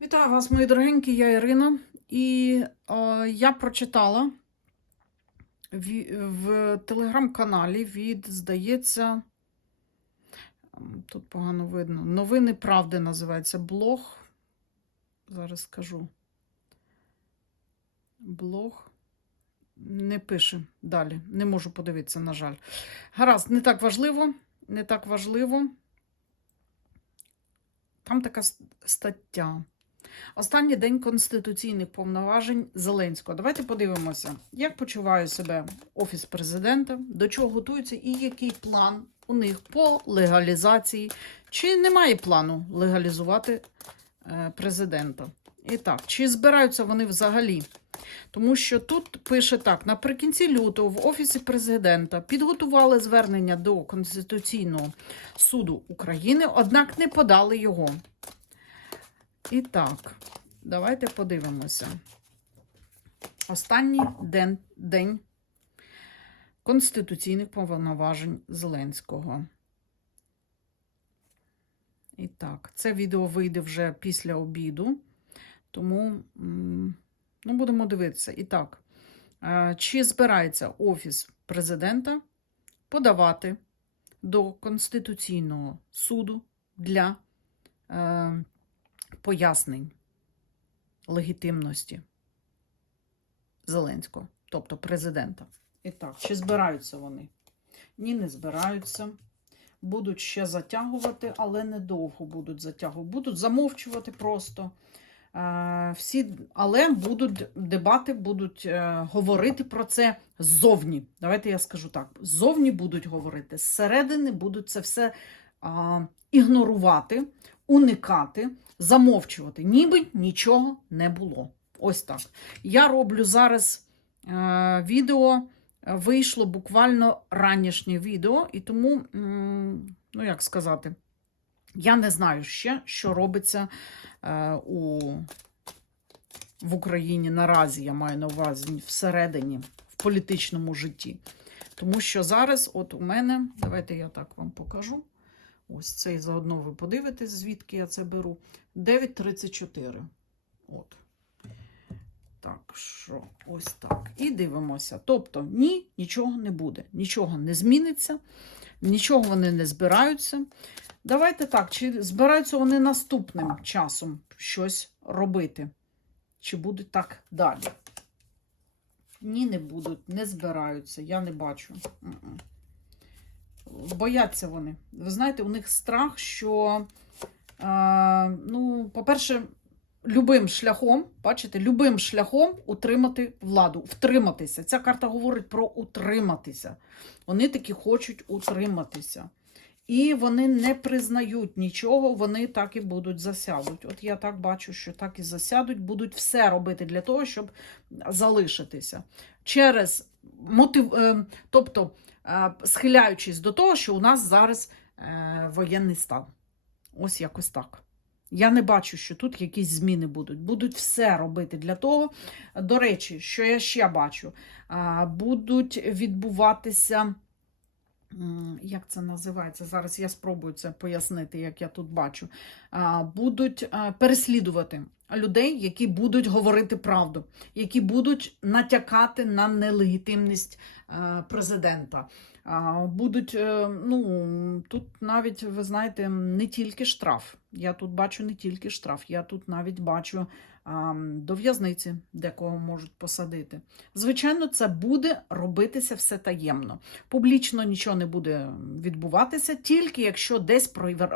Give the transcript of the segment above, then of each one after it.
Вітаю вас, мої дорогенькі, я Ірина. І е, я прочитала в, в телеграм-каналі від, здається, тут погано видно. Новини правди називається блог. Зараз скажу. Блог. Не пише далі. Не можу подивитися, на жаль. Гаразд, не так важливо. Не так важливо. Там така стаття. Останній день конституційних повноважень Зеленського. Давайте подивимося, як почуває себе Офіс президента, до чого готується і який план у них по легалізації. Чи немає плану легалізувати е, президента? І так, чи збираються вони взагалі? Тому що тут пише так: наприкінці лютого в Офісі президента підготували звернення до Конституційного суду України, однак не подали його. І так, давайте подивимося. Останній день, день конституційних повноважень Зеленського. І так, це відео вийде вже після обіду, тому ну, будемо дивитися. І так, е, чи збирається Офіс президента подавати до Конституційного суду для е, пояснень легітимності Зеленського, тобто президента. І так, чи збираються вони? Ні, не збираються. Будуть ще затягувати, але недовго будуть затягувати. Будуть замовчувати просто. Е, всі, але будуть дебати, будуть е, говорити про це ззовні. Давайте я скажу так: ззовні будуть говорити, зсередини будуть це все а, ігнорувати, уникати, замовчувати, ніби нічого не було. Ось так. Я роблю зараз е, відео. Вийшло буквально ранішнє відео, і тому, ну як сказати, я не знаю ще, що робиться е, у, в Україні наразі, я маю на увазі всередині, в політичному житті. Тому що зараз, от у мене, давайте я так вам покажу. Ось цей заодно ви подивитесь, звідки я це беру. 9.34. От. Так, що, ось так. І дивимося. Тобто, ні, нічого не буде, нічого не зміниться, нічого вони не збираються. Давайте так, чи збираються вони наступним часом щось робити? Чи будуть так далі? Ні, не будуть, не збираються, я не бачу. Бояться вони. Ви знаєте, у них страх, що, е, ну, по-перше, любим шляхом, бачите, любим шляхом утримати владу, втриматися. Ця карта говорить про утриматися. Вони таки хочуть утриматися. І вони не признають нічого, вони так і будуть засядуть. От я так бачу, що так і засядуть, будуть все робити для того, щоб залишитися. Через мотив, е, тобто е, схиляючись до того, що у нас зараз е, воєнний стан. Ось якось так. Я не бачу, що тут якісь зміни будуть. Будуть все робити для того. До речі, що я ще бачу, будуть відбуватися. Як це називається? Зараз я спробую це пояснити, як я тут бачу. Будуть переслідувати людей, які будуть говорити правду, які будуть натякати на нелегітимність е, президента. Будуть, е, ну, тут навіть, ви знаєте, не тільки штраф. Я тут бачу не тільки штраф, я тут навіть бачу до в'язниці, декого можуть посадити. Звичайно, це буде робитися все таємно. Публічно нічого не буде відбуватися, тільки якщо десь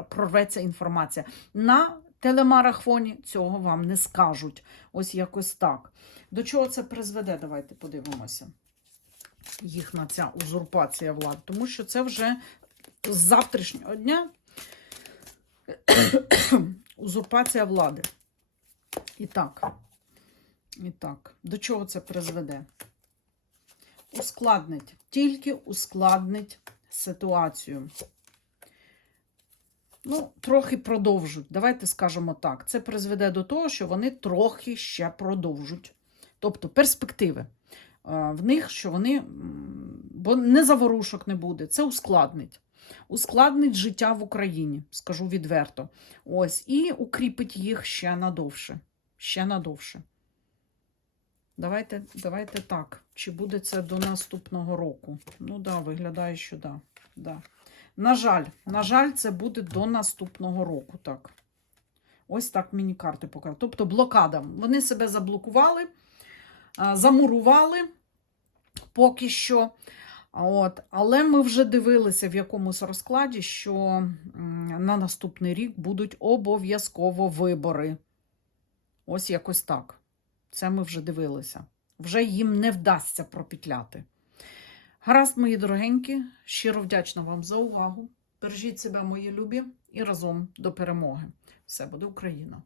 прорветься інформація. На телемарафоні цього вам не скажуть. Ось якось так. До чого це призведе? Давайте подивимося. Їхня ця узурпація влади, тому що це вже з завтрашнього дня узурпація влади. І так, і так, до чого це призведе? Ускладнить, тільки ускладнить ситуацію. Ну, трохи продовжуть. Давайте скажемо так. Це призведе до того, що вони трохи ще продовжуть. Тобто перспективи е, в них, що вони, бо не заворушок не буде, це ускладнить. ускладнить життя в Україні, скажу відверто. Ось, і укріпить їх ще надовше. Ще надовше. Давайте, давайте так. Чи буде це до наступного року? Ну да, виглядає, що да. да. На жаль, на жаль, це буде до наступного року. Так. Ось так мені карти показують. Тобто блокада. Вони себе заблокували, замурували поки що. От. Але ми вже дивилися в якомусь розкладі, що на наступний рік будуть обов'язково вибори. Ось якось так. Це ми вже дивилися. Вже їм не вдасться пропітляти. Гаразд, мої дорогенькі, щиро вдячна вам за увагу. Бережіть себе, мої любі, і разом до перемоги. Все буде Україна!